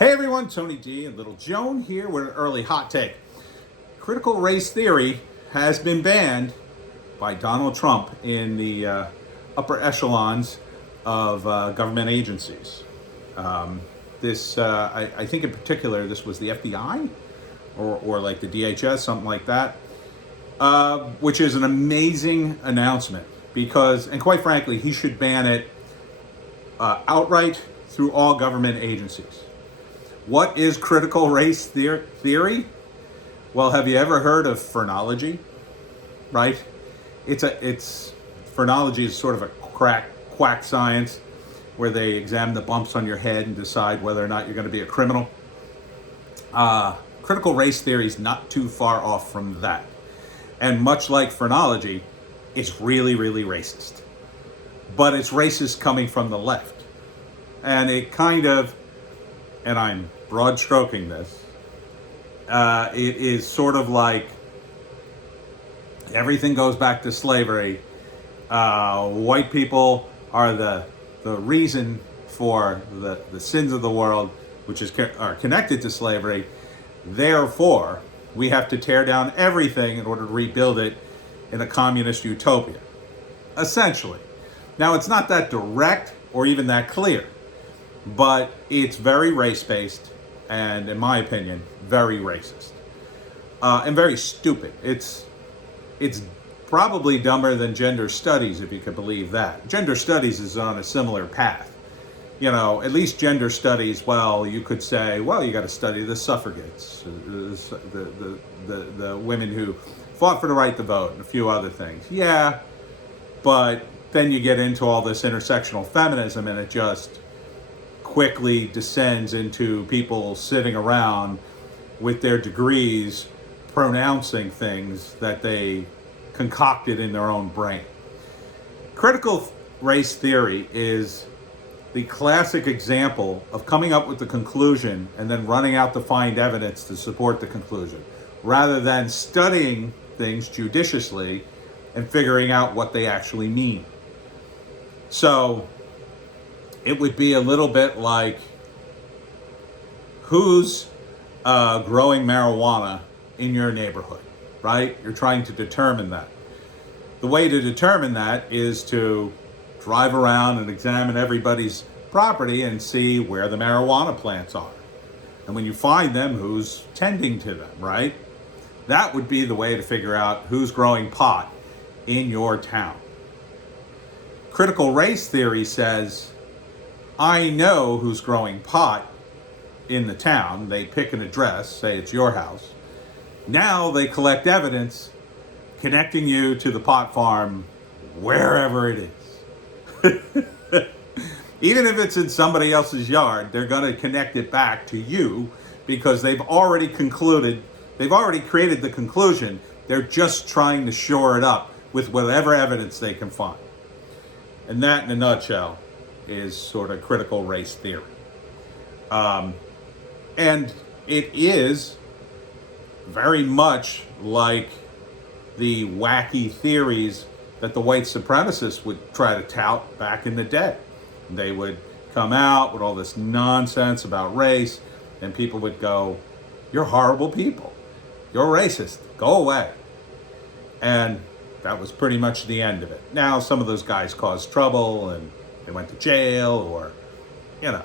Hey everyone, Tony D and Little Joan here with an early hot take. Critical race theory has been banned by Donald Trump in the upper echelons of government agencies. I think in particular, this was the FBI or like the DHS, something like that, which is an amazing announcement because, and quite frankly, he should ban it outright through all government agencies. What is critical race theory? Well, have you ever heard of phrenology? Right? Phrenology is sort of a quack science where they examine the bumps on your head and decide whether or not you're going to be a criminal. Critical race theory is not too far off from that. And much like phrenology, it's really, really racist. But it's racist coming from the left. And it kind of, and I'm broad stroking this, it is sort of like everything goes back to slavery. White people are the reason for the sins of the world, which are connected to slavery. Therefore, we have to tear down everything in order to rebuild it in a communist utopia, essentially. Now, it's not that direct or even that clear, but it's very race-based and, in my opinion, very racist and very stupid. It's probably dumber than gender studies, if you could believe that. Gender studies is on a similar path. You know, at least gender studies, well, you could say, well, you got to study the suffragettes, the women who fought for the right to vote, and a few other things. Yeah, but then you get into all this intersectional feminism, and it just quickly descends into people sitting around with their degrees pronouncing things that they concocted in their own brain. Critical race theory is the classic example of coming up with the conclusion and then running out to find evidence to support the conclusion, rather than studying things judiciously and figuring out what they actually mean. So it would be a little bit like, who's growing marijuana in your neighborhood, right? You're trying to determine that. The way to determine that is to drive around and examine everybody's property and see where the marijuana plants are. And when you find them, who's tending to them, right? That would be the way to figure out who's growing pot in your town. Critical race theory says, I know who's growing pot in the town. They pick an address, say it's your house. Now they collect evidence connecting you to the pot farm wherever it is. Even if it's in somebody else's yard, they're going to connect it back to you because they've already created the conclusion. They're just trying to shore it up with whatever evidence they can find. And that, in a nutshell, is sort of critical race theory. And it is very much like the wacky theories that the white supremacists would try to tout back in the day. They would come out with all this nonsense about race, and people would go, you're horrible people. You're racist. Go away. And that was pretty much the end of it. Now, some of those guys caused trouble, and they went to jail, or, you know,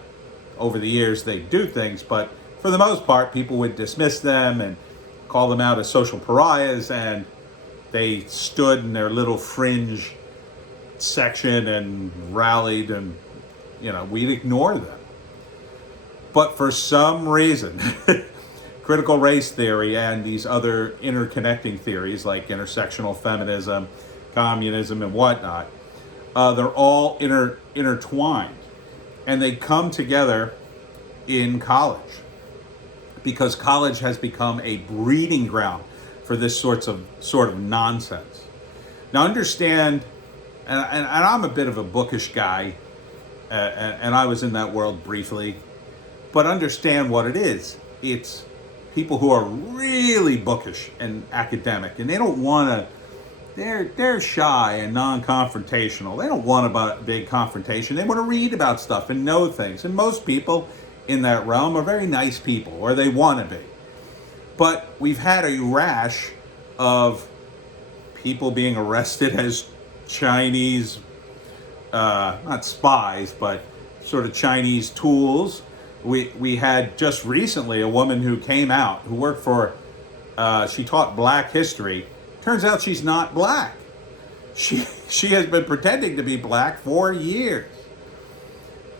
over the years they do things, but for the most part, people would dismiss them and call them out as social pariahs, and they stood in their little fringe section and rallied, and, you know, we'd ignore them. But for some reason, critical race theory and these other interconnecting theories like intersectional feminism, communism, and whatnot, they're all intertwined, and they come together in college because college has become a breeding ground for this sort of nonsense. Now understand, and I'm a bit of a bookish guy, and I was in that world briefly, but understand what it is. It's people who are really bookish and academic, and they don't want to, they're shy and non-confrontational. They don't want a big confrontation. They want to read about stuff and know things. And most people in that realm are very nice people, or they want to be. But we've had a rash of people being arrested as Chinese, not spies, but sort of Chinese tools. We had just recently a woman who came out, who worked for, she taught black history. Turns out she's not black. She has been pretending to be black for years.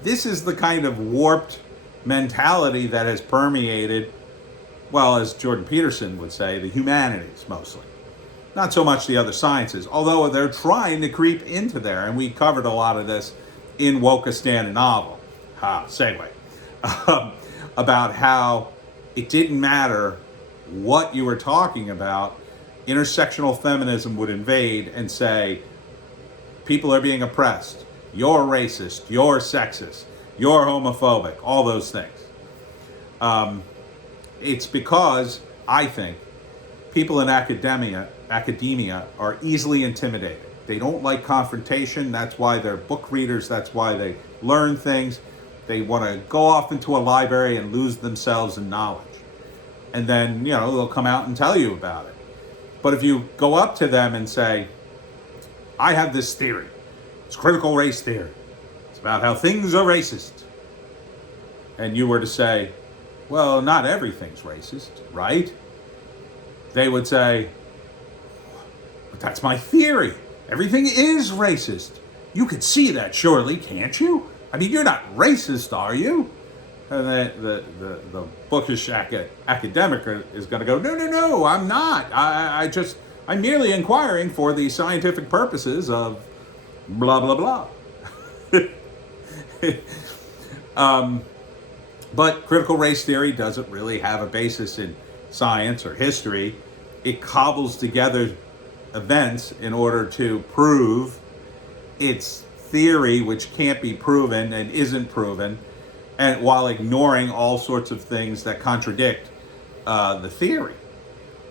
This is the kind of warped mentality that has permeated, well, as Jordan Peterson would say, the humanities mostly. Not so much the other sciences, although they're trying to creep into there, and we covered a lot of this in Wokistan, a novel. Segue. About how it didn't matter what you were talking about, intersectional feminism would invade and say, people are being oppressed, you're racist, you're sexist, you're homophobic, all those things. It's because, I think, people in academia are easily intimidated. They don't like confrontation. That's why they're book readers. That's why they learn things. They want to go off into a library and lose themselves in knowledge. And then, they'll come out and tell you about it. But if you go up to them and say, I have this theory. It's critical race theory. It's about how things are racist. And you were to say, well, not everything's racist, right? They would say, but that's my theory. Everything is racist. You could see that, surely, can't you? I mean, you're not racist, are you? And the bookish academic is going to go, no, I'm not. I'm merely inquiring for the scientific purposes of blah, blah, blah. But critical race theory doesn't really have a basis in science or history. It cobbles together events in order to prove its theory, which can't be proven and isn't proven, and while ignoring all sorts of things that contradict the theory.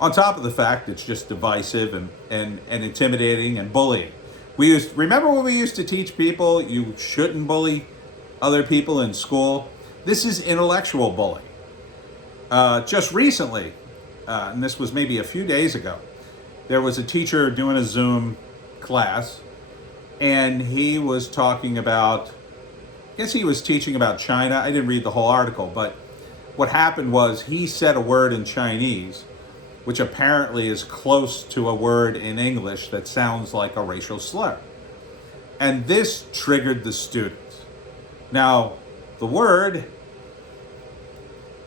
On top of the fact it's just divisive and intimidating and bullying. Remember when we used to teach people you shouldn't bully other people in school? This is intellectual bullying. Just recently, and this was maybe a few days ago, there was a teacher doing a Zoom class, and he was talking about, I guess he was teaching about China. I didn't read the whole article, but what happened was he said a word in Chinese, which apparently is close to a word in English that sounds like a racial slur. And this triggered the students. Now, the word,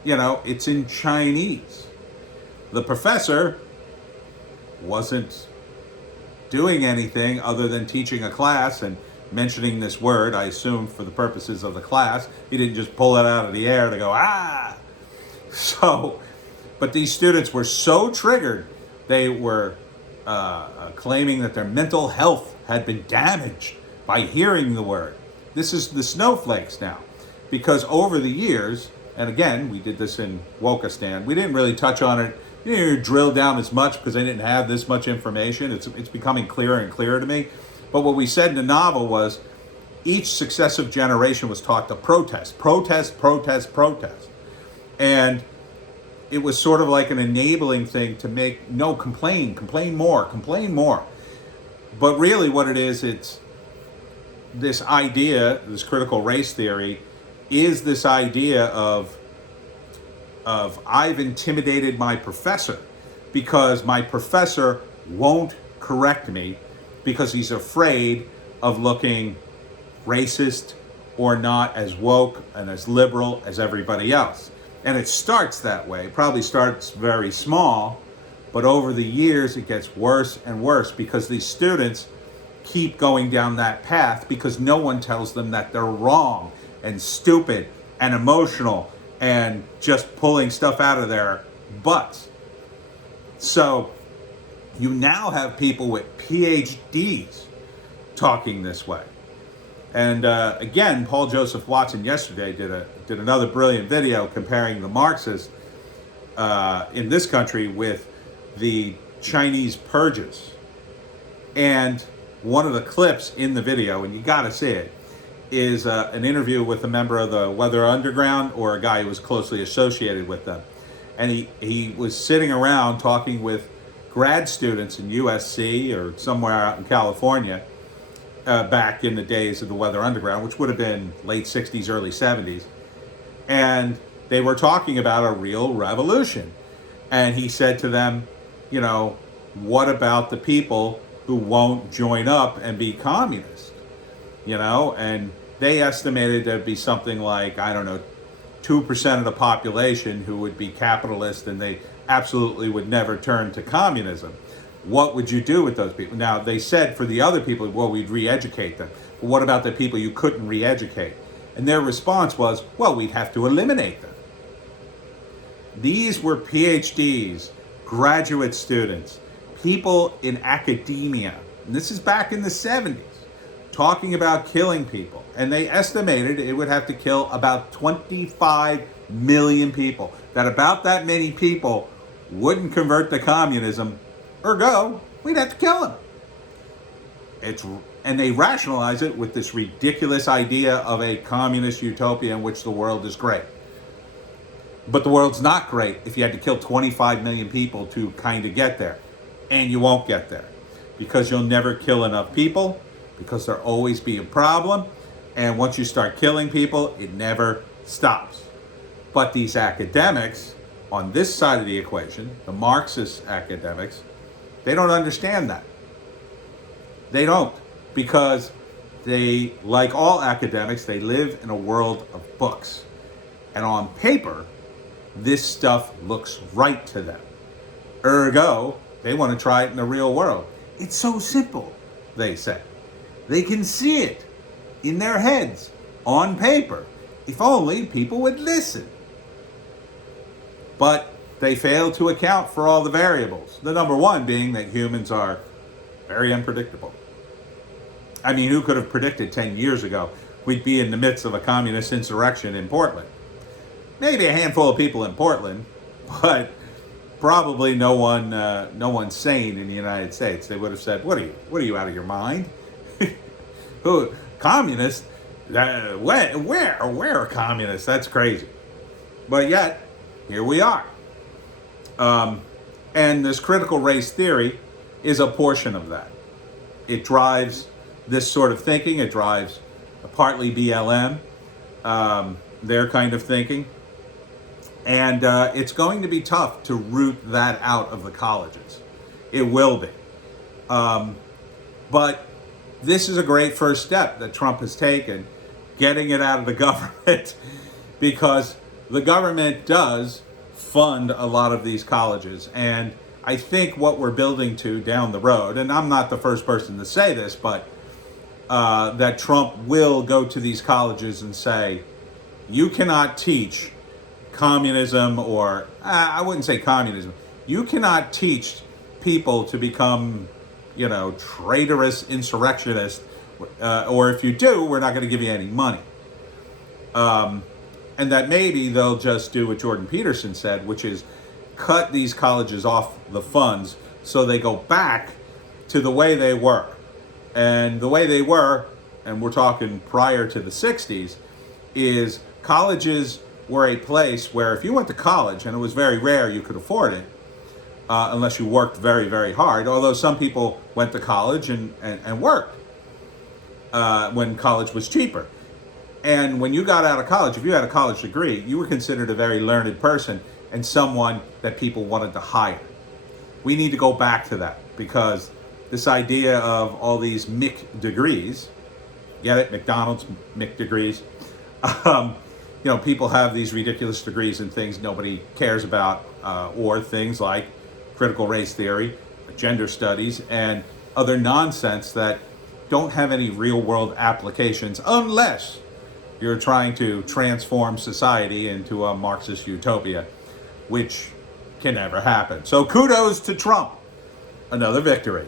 it's in Chinese. The professor wasn't doing anything other than teaching a class and mentioning this word, I assume for the purposes of the class. He didn't just pull it out of the air to go, ah! So, but these students were so triggered, they were claiming that their mental health had been damaged by hearing the word. This is the snowflakes now. Because over the years, and again, we did this in Wokistan, we didn't really touch on it, drill down as much because I didn't have this much information. It's becoming clearer and clearer to me. But what we said in the novel was each successive generation was taught to protest. And it was sort of like an enabling thing to make, no, complain more. But really what it is, it's this idea, this critical race theory, is this idea of I've intimidated my professor because my professor won't correct me because he's afraid of looking racist or not as woke and as liberal as everybody else. And it starts that way. It probably starts very small, but over the years it gets worse and worse because these students keep going down that path because no one tells them that they're wrong and stupid and emotional and just pulling stuff out of their butts. So you now have people with PhDs talking this way. And again, Paul Joseph Watson yesterday did another brilliant video comparing the Marxists in this country with the Chinese purges. And one of the clips in the video, and you gotta see it, is an interview with a member of the Weather Underground, or a guy who was closely associated with them. And he was sitting around talking with grad students in USC or somewhere out in California back in the days of the Weather Underground, which would have been late 60s, early 70s. And they were talking about a real revolution. And he said to them, you know, what about the people who won't join up and be communist? You know, and they estimated there'd be something like, I don't know, 2% of the population who would be capitalist, and they absolutely would never turn to communism. What would you do with those people? Now, they said for the other people, well, we'd re-educate them. But what about the people you couldn't re-educate? And their response was, well, we'd have to eliminate them. These were PhDs, graduate students, people in academia, and this is back in the 70s, talking about killing people. And they estimated it would have to kill about 25 million people. That about that many people wouldn't convert to communism, ergo, we'd have to kill them. And they rationalize it with this ridiculous idea of a communist utopia in which the world is great. But the world's not great if you had to kill 25 million people to kind of get there. And you won't get there because you'll never kill enough people, because there'll always be a problem. And once you start killing people, it never stops. But these academics on this side of the equation, the Marxist academics, they don't understand that. They don't, because they, like all academics, they live in a world of books. And on paper, this stuff looks right to them. Ergo, they want to try it in the real world. It's so simple, they say. They can see it in their heads, on paper, if only people would listen. But they fail to account for all the variables. The number one being that humans are very unpredictable. I mean, who could have predicted 10 years ago we'd be in the midst of a communist insurrection in Portland? Maybe a handful of people in Portland, but probably no one sane in the United States. They would have said, "What are you out of your mind? Who, communist? Where are communists? That's crazy." But yet, here we are. And this critical race theory is a portion of that. It drives this sort of thinking. It drives partly BLM, their kind of thinking. And it's going to be tough to root that out of the colleges. It will be. But this is a great first step that Trump has taken, getting it out of the government, because the government does fund a lot of these colleges. And I think what we're building to down the road, and I'm not the first person to say this, but that Trump will go to these colleges and say, you cannot teach communism, or I wouldn't say communism. You cannot teach people to become, traitorous insurrectionists, or if you do, we're not going to give you any money. And that maybe they'll just do what Jordan Peterson said, which is cut these colleges off the funds so they go back to the way they were. And the way they were, and we're talking prior to the 60s, is colleges were a place where if you went to college, and it was very rare you could afford it, unless you worked very, very hard, although some people went to college and worked when college was cheaper. And when you got out of college, if you had a college degree, you were considered a very learned person and someone that people wanted to hire. We need to go back to that, because this idea of all these Mick degrees, get it? McDonald's Mick degrees. People have these ridiculous degrees in things nobody cares about, or things like critical race theory, gender studies, and other nonsense that don't have any real world applications unless you're trying to transform society into a Marxist utopia, which can never happen. So kudos to Trump. Another victory.